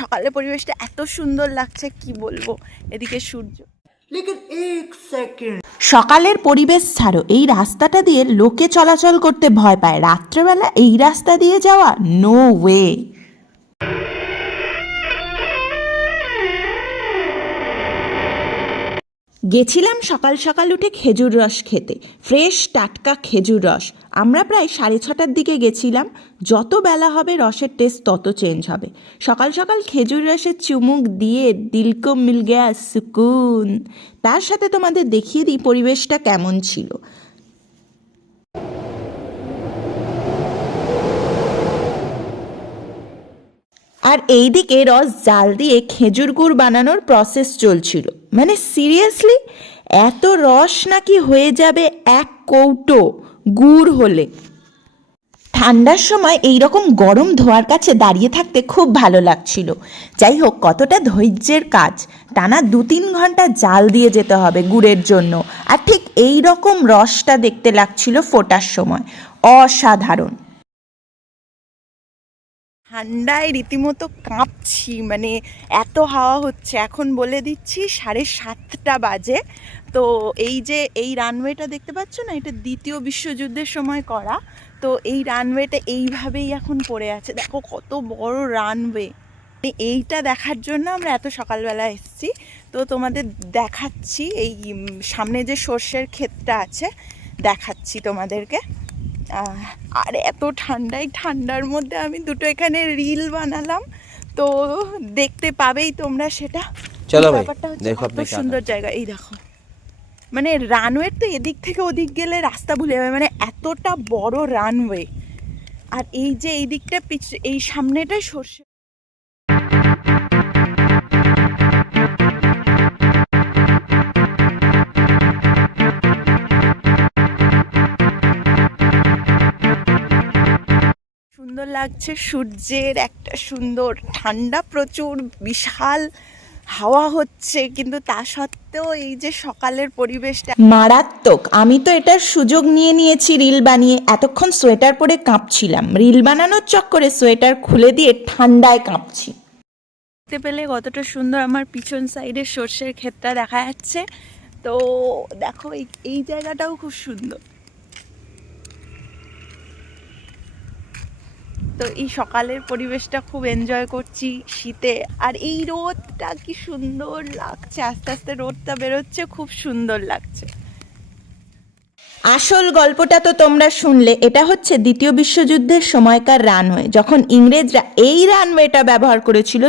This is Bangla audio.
সকালের পরিবেশটা এত সুন্দর লাগছে কি বলবো। এদিকে সূর্য, সকালের পরিবেশ ছাড়ো, এই রাস্তাটা দিয়ে লোকে চলাচল করতে ভয় পায়। রাত্রেবেলা এই রাস্তা দিয়ে যাওয়া নো ওয়ে। গেছিলাম সকাল সকাল উঠে খেজুর রস খেতে, ফ্রেশ টাটকা খেজুর রস। আমরা প্রায় 6:30টার দিকে গেছিলাম। যত বেলা হবে রসের টেস্ট তত চেঞ্জ হবে। সকাল সকাল খেজুর রসের চুমুক দিয়ে দিল কো মিল গয়া সুকুন। তার সাথে তোমাদের দেখিয়ে দিই পরিবেশটা কেমন ছিল। আর এইদিকে রস জাল দিয়ে খেজুর গুড় বানানোর প্রসেস চলছিল। মানে সিরিয়াসলি এত রস নাকি হয়ে যাবে 1 কৌটো গুড় হলে। ঠান্ডার সময় এই রকম গরম ধোয়ার কাছে দাঁড়িয়ে থাকতে খুব ভালো লাগছিল। যাই হোক, কতটা ধৈর্যের কাজ। টানা 2-3 ঘন্টা জাল দিয়ে যেতে হবে গুড়ের জন্য। আর ঠিক এই রকম রসটা দেখতে লাগছিল ফোটার সময়। অসাধারণ। ঠান্ডায় রীতিমতো কাঁপছি, মানে এত হাওয়া হচ্ছে। এখন বলে দিচ্ছি 7:30 বাজে। তো এই যে এই রানওয়েটা দেখতে পাচ্ছ না, এটা দ্বিতীয় বিশ্বযুদ্ধের সময় করা। তো এই রানওয়েটা এইভাবেই এখন পড়ে আছে, দেখো কত বড় রানওয়ে। এইটা দেখার জন্য আমরা এত সকালবেলা এসেছি। তো তোমাদের দেখাচ্ছি এই সামনে যে সর্ষের ক্ষেতটা আছে, দেখাচ্ছি তোমাদেরকে। আর এত ঠান্ডার মধ্যে আমি দুটো এখানে রিল বানালাম, তো দেখতে পাবেই তোমরা সেটা। চলো ভাই, ব্যাপারটা হচ্ছে দেখো কত সুন্দর জায়গা। এই দেখো, মানে রানওয়ের তো এদিক থেকে ওদিক গেলে রাস্তা ভুলে যাবে, মানে এতটা বড় রানওয়ে। আর এই যে এই দিকটা এই সামনেটাই সর্ষে। সুন্দর লাগছে, সূর্যের একটা সুন্দর ঠান্ডা, প্রচুর বিশাল হাওয়া হচ্ছে, কিন্তু তা সত্ত্বেও এই যে সকালের পরিবেশটা মারাত্মক। আমি তো এটার সুযোগ নিয়ে নিয়েছি রিল বানিয়ে। এতক্ষণ সোয়েটার পরে কাঁপছিলাম, রিল বানানোর চক্করে সোয়েটার খুলে দিয়ে ঠান্ডায় কাঁপছি। দেখতে পেলে কতটা সুন্দর আমার পিছন সাইডের সর্ষের ক্ষেতটা দেখা যাচ্ছে। তো দেখো এই জায়গাটাও খুব সুন্দর। তো এই সকালের পরিবেশটা খুব এনজয় করছি শীতে। আর এই রোদটা কি সুন্দর লাগছে, আস্তে আস্তে রোদটা বেরোচ্ছে, খুব সুন্দর লাগছে। আসল গল্পটা তো তোমরা শুনলে। এটা হচ্ছে দ্বিতীয় বিশ্বযুদ্ধের সময়কার রানওয়ে, যখন ইংরেজরা এই রানওয়েটা ব্যবহার করেছিল